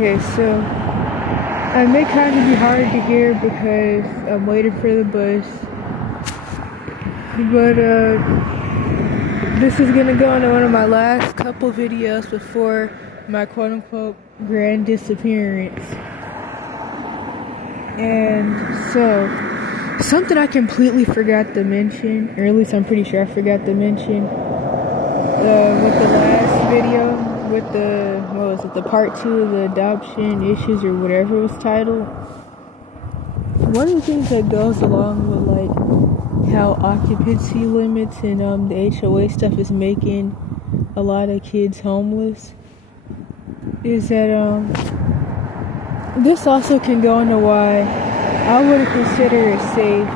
Okay, so I may kind of be hard to hear because I'm waiting for the bus. But this is gonna go into one of my last couple videos before my quote-unquote grand disappearance. And so, something I completely forgot to mention, or at least I'm pretty sure I forgot to mention, with the last video, with the, the part 2 of the adoption issues or whatever it was titled. One of the things that goes along with like how occupancy limits and the HOA stuff is making a lot of kids homeless is that this also can go into why I wouldn't consider it safe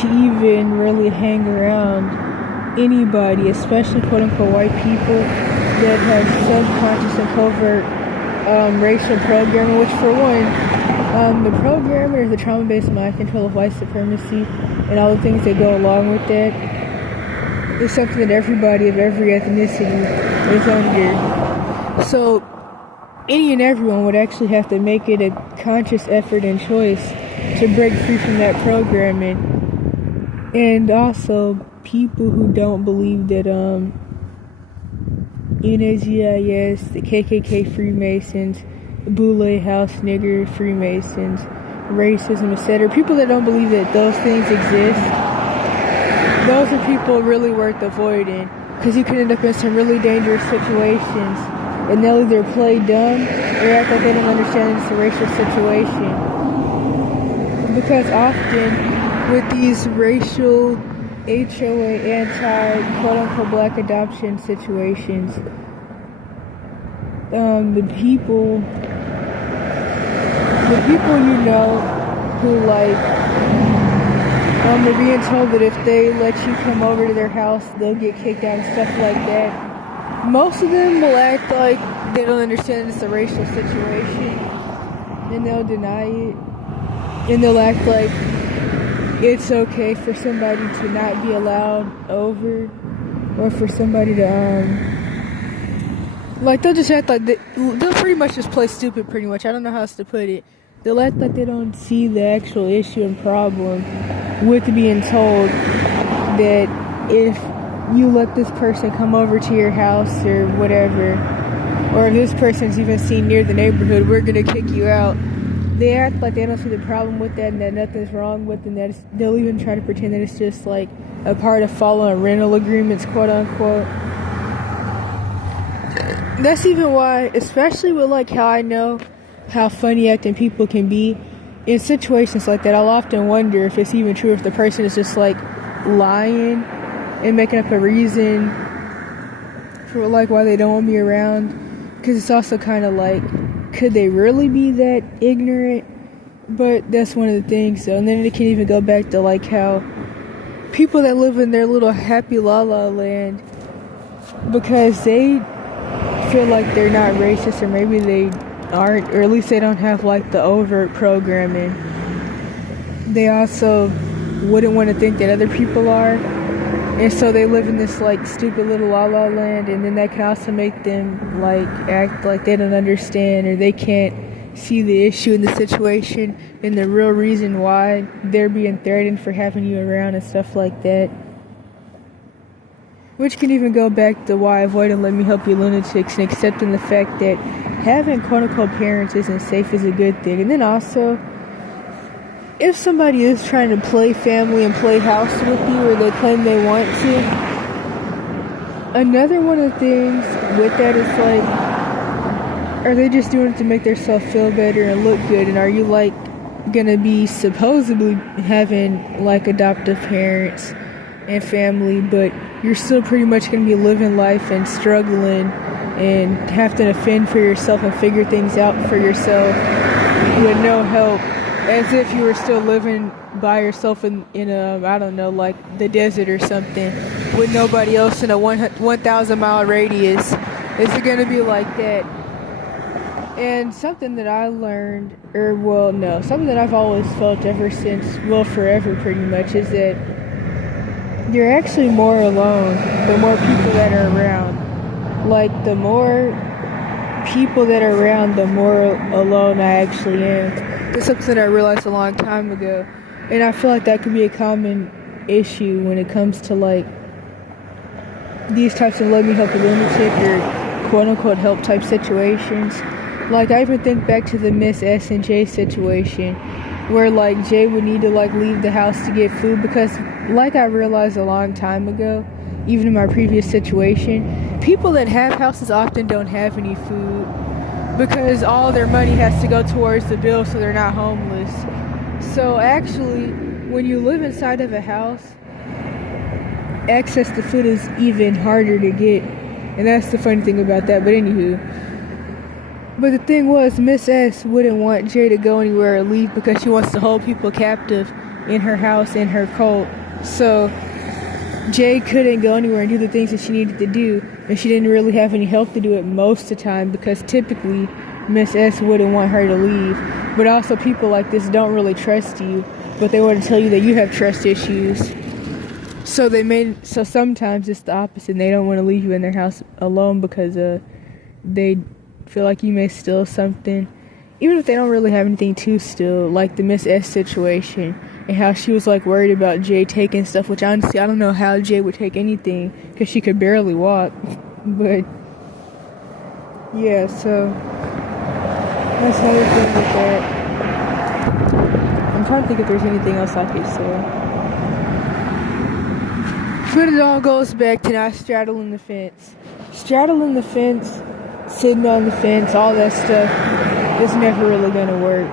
to even really hang around anybody, especially quote-unquote white people that have subconscious and covert racial programming, which for one, the programming is the trauma-based mind control of white supremacy and all the things that go along with that is something that everybody of every ethnicity is under. So any and everyone would actually have to make it a conscious effort and choice to break free from that programming. And also people who don't believe that NAGIS, the KKK Freemasons, Boule House nigger Freemasons, racism, etc. People that don't believe that those things exist, those are people really worth avoiding, because you can end up in some really dangerous situations and they'll either play dumb or act like they don't understand it's a racial situation. Because often with these racial HOA anti-quote-unquote black adoption situations, the people you know who like they're being told that if they let you come over to their house they'll get kicked out and stuff like that, most of them will act like they don't understand it's a racial situation and they'll deny it, and they'll act like it's okay for somebody to not be allowed over, or for somebody to like they'll just act like they'll pretty much just play stupid pretty much. I don't know how else to put it. They'll act like they don't see the actual issue and problem with being told that if you let this person come over to your house or whatever, or if this person's even seen near the neighborhood, we're gonna kick you out. They act like they don't see the problem with that and that nothing's wrong with it, and that they'll even try to pretend that it's just like a part of following rental agreements, quote unquote. That's even why, especially with like how I know how funny acting people can be in situations like that, I'll often wonder if it's even true, if the person is just like lying and making up a reason for like why they don't want me around. Because it's also kind of like, could they really be that ignorant? But that's one of the things. So, and then it can even go back to like how people that live in their little happy la la land, because they feel like they're not racist, or maybe they aren't, or at least they don't have like the overt programming, they also wouldn't want to think that other people are, and so they live in this like stupid little la la land, and then that can also make them like act like they don't understand, or they can't see the issue in the situation and the real reason why they're being threatened for having you around and stuff like that. Which can even go back to why avoiding let me help you lunatics and accepting the fact that having quote-unquote parents isn't safe is a good thing. And then also, if somebody is trying to play family and play house with you, or they claim they want to, another one of the things with that is like, are they just doing it to make themselves feel better and look good? And are you like gonna be supposedly having like adoptive parents and family, but you're still pretty much going to be living life and struggling and have to fend for yourself and figure things out for yourself with no help, as if you were still living by yourself in a, I don't know, like the desert or something, with nobody else in a 1,000 mile radius. Is it going to be like that? And something that I learned, something that I've always felt ever since, forever pretty much, is that you're actually more alone the more people that are around. Like, the more people that are around, the more alone I actually am. That's something I realized a long time ago. And I feel like that could be a common issue when it comes to like these types of let me help a lunatic or quote unquote help type situations. Like I even think back to the Ms.S and J situation where like Jay would need to like leave the house to get food because like I realized a long time ago, even in my previous situation, people that have houses often don't have any food because all their money has to go towards the bill so they're not homeless. So actually, when you live inside of a house, access to food is even harder to get. And that's the funny thing about that. But anywho. But the thing was, Miss S wouldn't want Jay to go anywhere or leave because she wants to hold people captive in her house, in her cult. So Jay couldn't go anywhere and do the things that she needed to do. And she didn't really have any help to do it most of the time because typically Miss S wouldn't want her to leave. But also people like this don't really trust you, but they want to tell you that you have trust issues. So sometimes it's the opposite. They don't want to leave you in their house alone because they feel like you may steal something, even if they don't really have anything to steal, like the Miss S situation and how she was like worried about Jay taking stuff, which honestly I don't know how Jay would take anything because she could barely walk. But yeah, so that's another thing with that. I'm trying to think if there's anything else I could say. But it all goes back to not straddling the fence. Straddling the fence, sitting on the fence, all that stuff is never really going to work.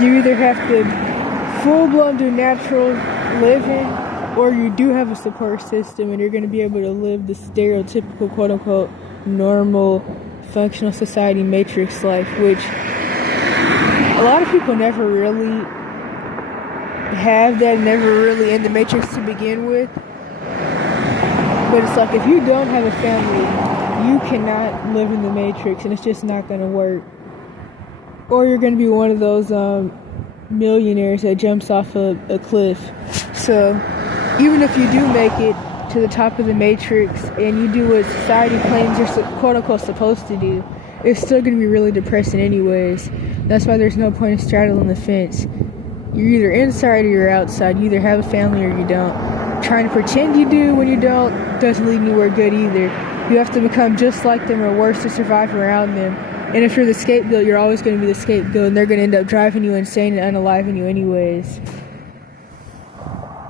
You either have to full-blown do natural living, or you do have a support system and you're going to be able to live the stereotypical, quote-unquote, normal, functional society matrix life, which a lot of people never really have that, never really in the matrix to begin with. But it's like if you don't have a family, you cannot live in the matrix and it's just not going to work. Or you're going to be one of those millionaires that jumps off a cliff. So even if you do make it to the top of the matrix and you do what society claims you're quote unquote supposed to do, it's still going to be really depressing anyways. That's why there's no point in straddling the fence. You're either inside or you're outside. You either have a family or you don't. Trying to pretend you do when you don't doesn't lead anywhere good either. You have to become just like them or worse to survive around them. And if you're the scapegoat, you're always going to be the scapegoat and they're going to end up driving you insane and unaliving you anyways.